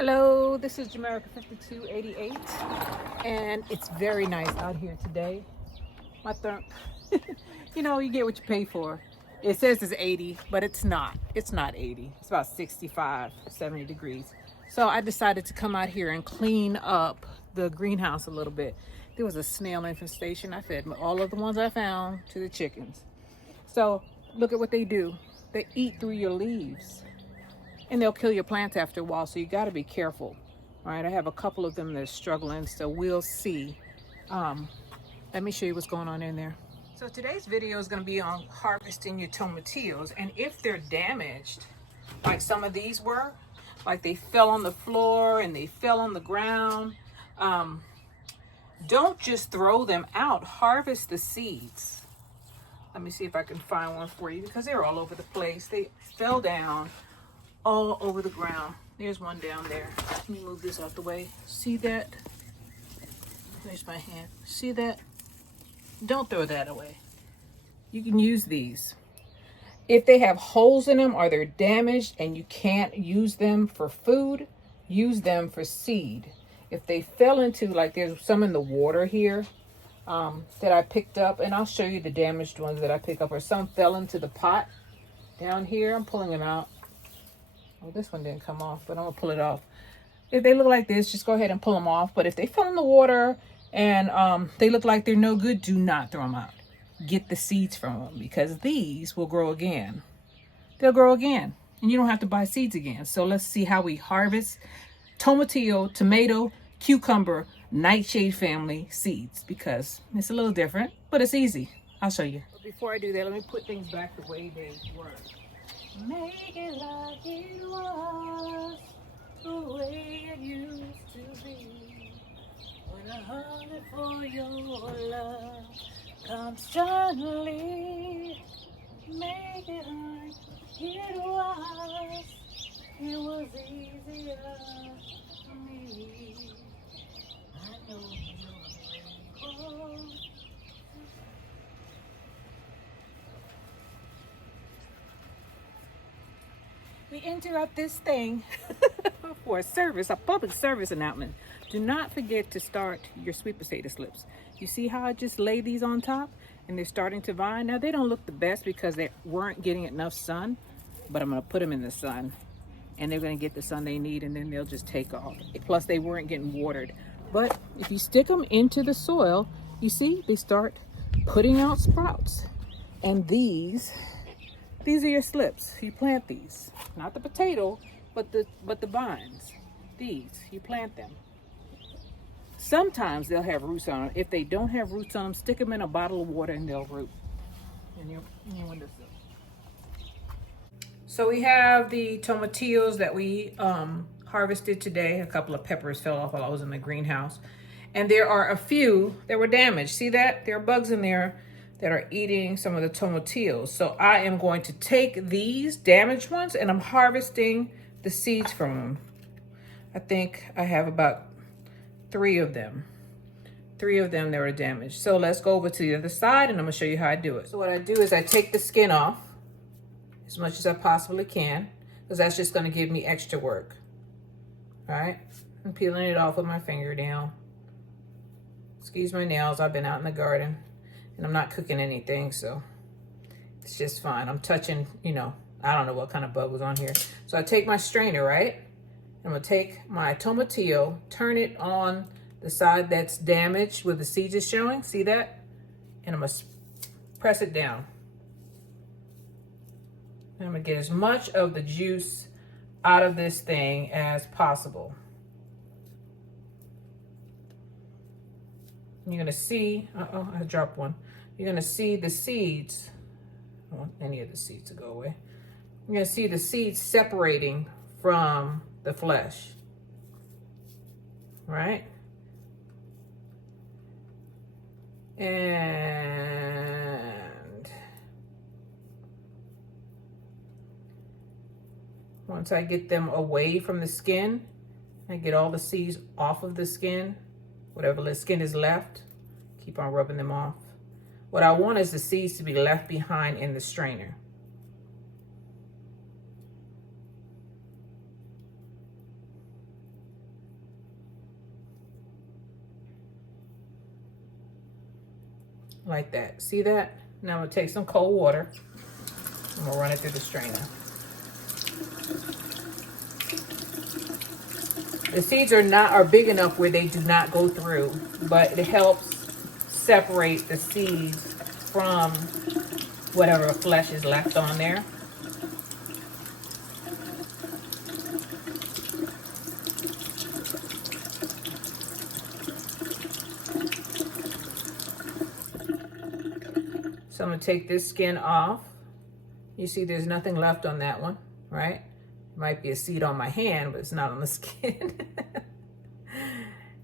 Hello, this is Jamerica 5288, and it's very nice out here today. My thumb, you get what you pay for. It says it's 80, but it's not. It's not 80. It's about 65, 70 degrees. So I decided to come out here and clean up the greenhouse a little bit. There was a snail infestation. I fed all of the ones I found to the chickens. So look at what they do. They eat through your leaves. And they'll kill your plants after a while, so you got to be careful. All right, I have a couple of them that are struggling, so we'll see. Let me show you what's going on in there. So today's video is going to be on harvesting your tomatillos, and if they're damaged, like some of these were, like they fell on the floor and they fell on the ground, don't just throw them out. Harvest the seeds. Let me see if I can find one for you, because they're all over the place. They fell down all over the ground. There's one down there. Let me move this out the way. See that? There's my hand. See that? Don't throw that away. You can use these. If they have holes in them or they're damaged and you can't use them for food, use them for seed. If they fell into, like there's some in the water here that I picked up, and I'll show you the damaged ones that I pick up, or some fell into the pot down here. I'm pulling them out. Well, this one didn't come off, but I'm gonna pull it off. If they look like this, just go ahead and pull them off. But if they fell in the water and they look like they're no good, do not throw them out. Get the seeds from them, because these will grow again. They'll grow again, and you don't have to buy seeds again. So let's see how we harvest tomatillo, tomato, cucumber, nightshade family seeds, because it's a little different, but it's easy. I'll show you. But before I do that, let me put things back the way they were. Make it like it was, the way it used to be, when I hungered for your love constantly. Make it like it was easier for me. I know you're we interrupt this thing for a public service announcement. Do not forget to start your sweet potato slips. You see how I just laid these on top and they're starting to vine? Now they don't look the best because they weren't getting enough sun, but I'm gonna put them in the sun and they're gonna get the sun they need, and then they'll just take off. Plus they weren't getting watered. But if you stick them into the soil, you see they start putting out sprouts. And these are your slips. You plant these, not the potato, but the vines. These, you plant them. Sometimes they'll have roots on them. If they don't have roots on them, stick them in a bottle of water and they'll root. And your windowsill. So we have the tomatillos that we harvested today. A couple of peppers fell off while I was in the greenhouse, and there are a few that were damaged. See that? There are bugs in there that are eating some of the tomatillos. So I am going to take these damaged ones and I'm harvesting the seeds from them. I think I have about 3 of them. 3 of them that were damaged. So let's go over to the other side and I'm gonna show you how I do it. So what I do is I take the skin off as much as I possibly can, because that's just gonna give me extra work. All right, I'm peeling it off with my fingernail. Excuse my nails, I've been out in the garden. And I'm not cooking anything, so it's just fine. I'm touching, I don't know what kind of bug was on here. So I take my strainer, right? I'm gonna take my tomatillo, turn it on the side that's damaged where the seeds is showing. See that? And I'm gonna press it down. And I'm gonna get as much of the juice out of this thing as possible. You're gonna see, I dropped one. You're gonna see the seeds. I don't want any of the seeds to go away. You're gonna see the seeds separating from the flesh, right? And once I get them away from the skin, I get all the seeds off of the skin, whatever the skin is left, keep on rubbing them off. What I want is the seeds to be left behind in the strainer. like that. See that? Now I'm gonna take some cold water. I'm gonna run it through the strainer. The seeds are big enough where they do not go through, but it helps separate the seeds from whatever flesh is left on there. So I'm gonna take this skin off. You see there's nothing left on that one, right? Might be a seed on my hand, but it's not on the skin.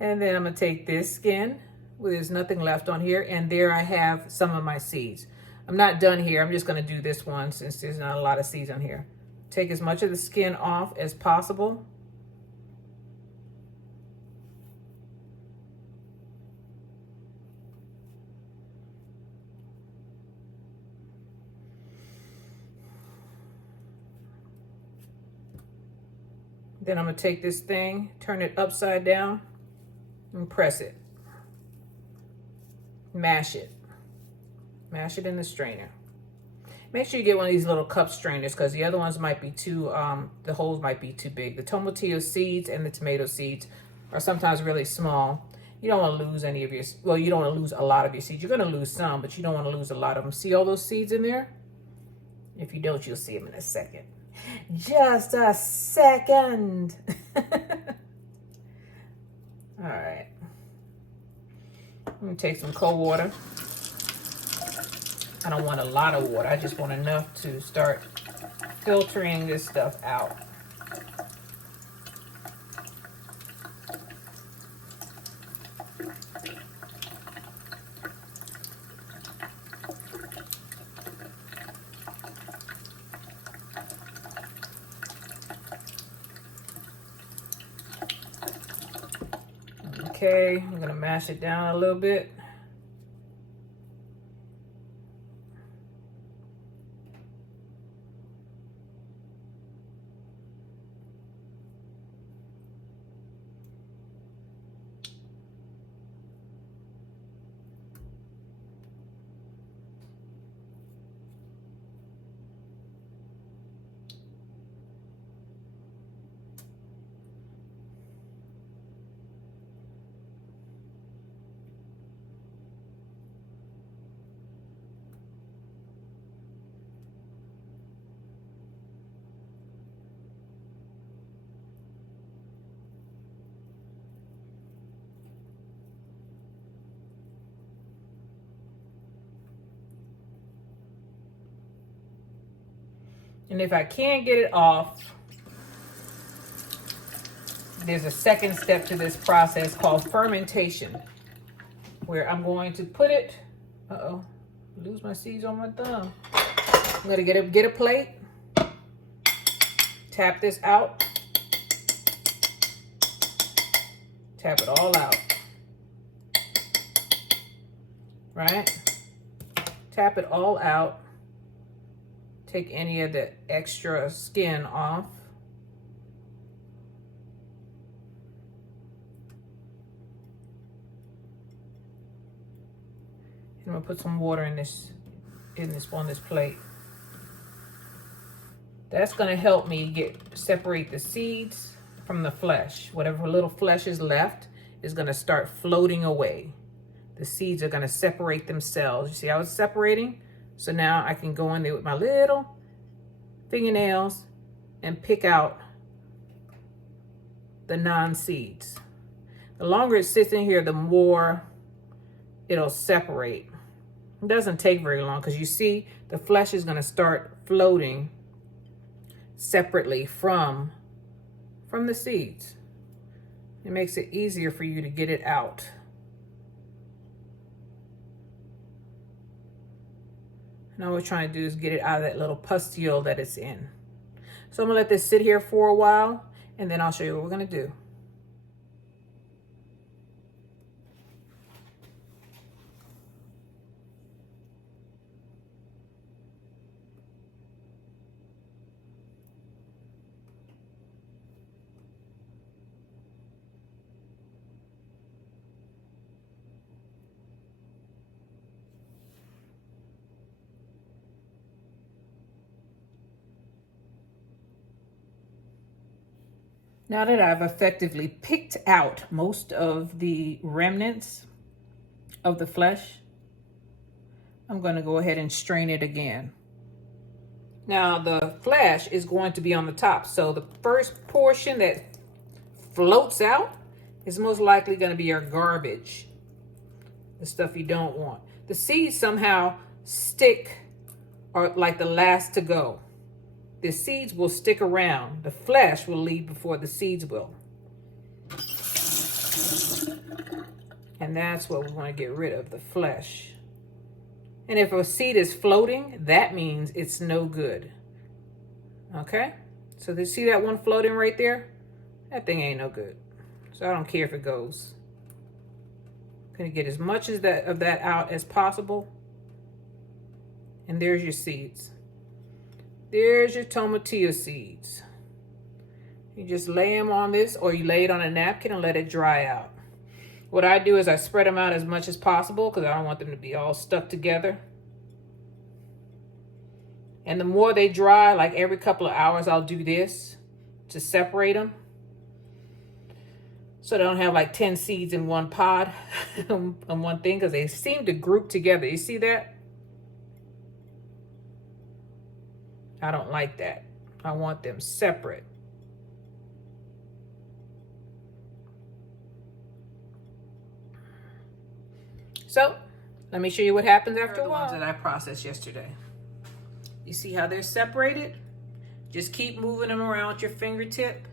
And then I'm gonna take this skin where there's nothing left on here, and there I have some of my seeds. I'm not done here. I'm just gonna do this one since there's not a lot of seeds on here. Take as much of the skin off as possible. Then I'm gonna take this thing, turn it upside down, and press it. Mash it. Mash it in the strainer. Make sure you get one of these little cup strainers because the other ones might be too, the holes might be too big. The tomatillo seeds and the tomato seeds are sometimes really small. You don't want to lose any of your, well, you don't want to lose a lot of your seeds. You're going to lose some, but you don't want to lose a lot of them. See all those seeds in there? If you don't, you'll see them in a second. Just a second. All right. I'm going to take some cold water. I don't want a lot of water. I just want enough to start filtering this stuff out. Okay, I'm gonna mash it down a little bit. And if I can't get it off, there's a second step to this process called fermentation, where I'm going to put it, lose my seeds on my thumb. I'm gonna get a plate, tap this out, tap it all out, right? Tap it all out. Take any of the extra skin off. And I'm gonna put some water on this plate. That's gonna help me separate the seeds from the flesh. Whatever little flesh is left is gonna start floating away. The seeds are gonna separate themselves. You see how it's separating? So now I can go in there with my little fingernails and pick out the non-seeds. The longer it sits in here, the more it'll separate. It doesn't take very long because you see the flesh is going to start floating separately from the seeds. It makes it easier for you to get it out. And all we're trying to do is get it out of that little pustule that it's in. So I'm gonna let this sit here for a while and then I'll show you what we're gonna do. Now that I've effectively picked out most of the remnants of the flesh, I'm going to go ahead and strain it again. Now the flesh is going to be on the top, so the first portion that floats out is most likely going to be your garbage, the stuff you don't want. The seeds somehow stick, or like the last to go. The seeds will stick around. The flesh will leave before the seeds will. And that's what we want to get rid of, the flesh. And if a seed is floating, that means it's no good. Okay? So see that one floating right there? That thing ain't no good. So I don't care if it goes. I'm gonna get as much of that out as possible. And there's your seeds. There's your tomatillo seeds. You just lay them on this, or you lay it on a napkin and let it dry out. What I do is I spread them out as much as possible because I don't want them to be all stuck together. And the more they dry, like every couple of hours, I'll do this to separate them. So they don't have like 10 seeds in one pod on one thing, because they seem to group together. You see that? I don't like that. I want them separate. So let me show you what happens after a while. The ones that I processed yesterday. You see how they're separated? Just keep moving them around with your fingertip,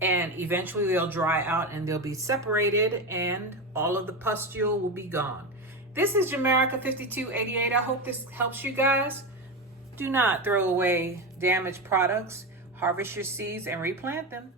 and eventually they'll dry out and they'll be separated, and all of the pustule will be gone. This is Jamerica 5288. I hope this helps you guys. Do not throw away damaged products. Harvest your seeds and replant them.